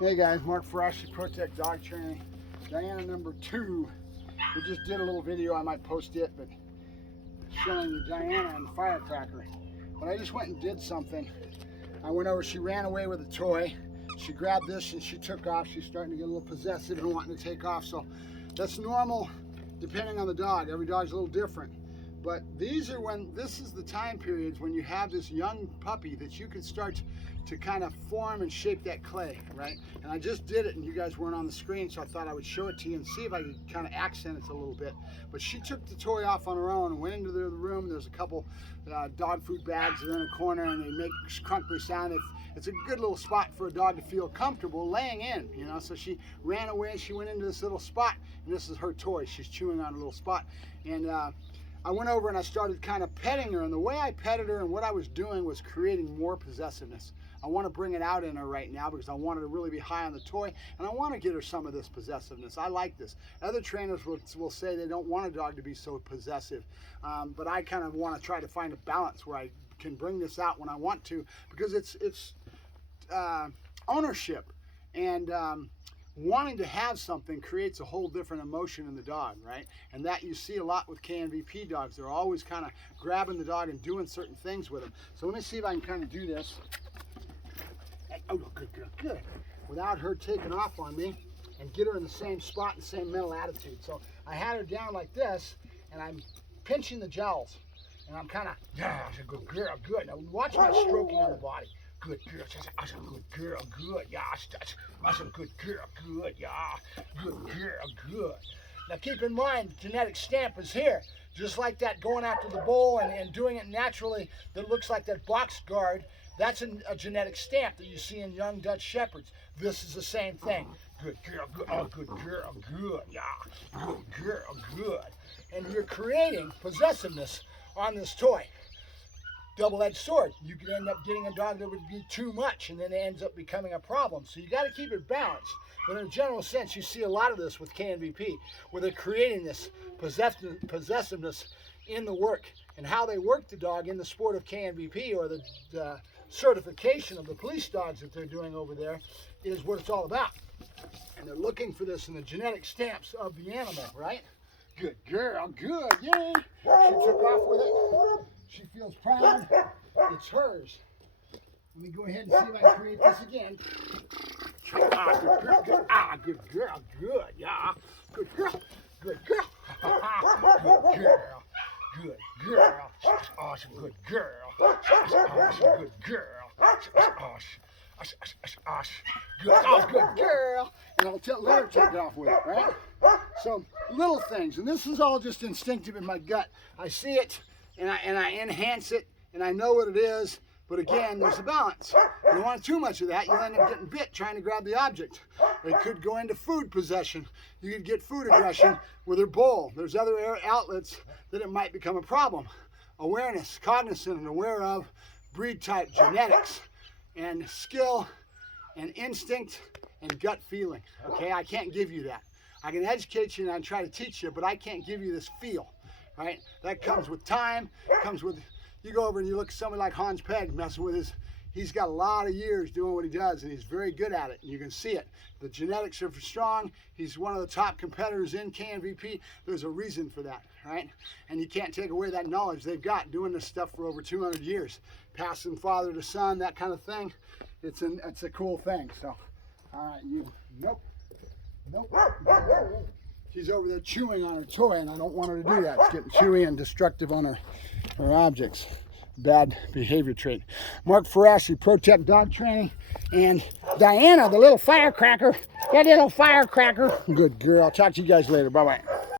Hey guys, Mark Ferrasci, Protect Dog Training. Diana number 2. We just did a little video, I might post it, but showing you Diana and the firecracker. But I just went and did something. I went over, she ran away with a toy. She grabbed this and she took off. She's starting to get a little possessive and wanting to take off. So that's normal depending on the dog. Every dog's a little different. But these are when, this is the time periods when you have this young puppy that you can start to kind of form and shape that clay, right? And I just did it and you guys weren't on the screen, so I thought I would show it to you and see if I could kind of accent it a little bit. But she took the toy off on her own and went into the room. There's a couple dog food bags that are in a corner and they make crunkly sound. It's a good little spot for a dog to feel comfortable laying in, you know? So she ran away, she went into this little spot, and this is her toy. She's chewing on a little spot. And I went over and I started kind of petting her, and the way I petted her and what I was doing was creating more possessiveness. I want to bring it out in her right now because I want her to really be high on the toy, and I want to get her some of this possessiveness. I like this. Other trainers will say they don't want a dog to be so possessive, but I kind of want to try to find a balance where I can bring this out when I want to, because it's ownership, and wanting to have something creates a whole different emotion in the dog, right? And that you see a lot with KNVP dogs. They're always kind of grabbing the dog and doing certain things with them. So let me see if I can kind of do this. Oh, good, good, good. Without her taking off on me, and get her in the same spot and same mental attitude. So I had her down like this, and I'm pinching the jowls. And I'm kind of, yeah, she's a good girl, good. Now watch my stroking on the body. Good girl, that's a good girl, good, yeah, that's a good girl, good, yeah, good girl, good. Now keep in mind, the genetic stamp is here. Just like that going after the bull and doing it naturally, that looks like that box guard, that's a genetic stamp that you see in young Dutch Shepherds. This is the same thing. Good girl, good, oh, good girl, good, yeah, good girl, good. And you're creating possessiveness on this toy. Double-edged sword. You could end up getting a dog that would be too much, and then it ends up becoming a problem. So you got to keep it balanced. But in a general sense, you see a lot of this with KNVP, where they're creating this possessiveness in the work, and how they work the dog in the sport of KNVP, or the certification of the police dogs that they're doing over there, is what it's all about. And they're looking for this in the genetic stamps of the animal, right? Good girl, good, yay! She took off with it. She feels proud. It's hers. Let me go ahead and see if I can create this again. Ah, good girl, good. Ah, good girl, good. Yeah. Good girl, good girl. Good girl, good girl. Awesome, good girl. Awesome, good girl. Good, oh, good girl. And I'll let her take it off with it, right? So little things, and this is all just instinctive in my gut. I see it. And I enhance it, and I know what it is, but again, there's a balance. You don't want too much of that, you'll end up getting bit trying to grab the object. It could go into food possession. You could get food aggression with her bowl. There's other outlets that it might become a problem. Awareness, cognizant and aware of breed type, genetics, and skill, and instinct, and gut feeling. Okay, I can't give you that. I can educate you and I can try to teach you, but I can't give you this feel. Right? That comes with time, comes with, you go over and you look at somebody like Hans Peg messing with he's got a lot of years doing what he does, and he's very good at it, and you can see it. The genetics are strong. He's one of the top competitors in KNVP. There's a reason for that, right? And you can't take away that knowledge they've got doing this stuff for over 200 years. Passing father to son, that kind of thing. It's a cool thing. So, nope. She's over there chewing on her toy, and I don't want her to do that. It's getting chewy and destructive on her objects. Bad behavior trait. Mark Ferrasci, Protect Dog Training, and Diana, the little firecracker. That little firecracker. Good girl. I'll talk to you guys later. Bye-bye.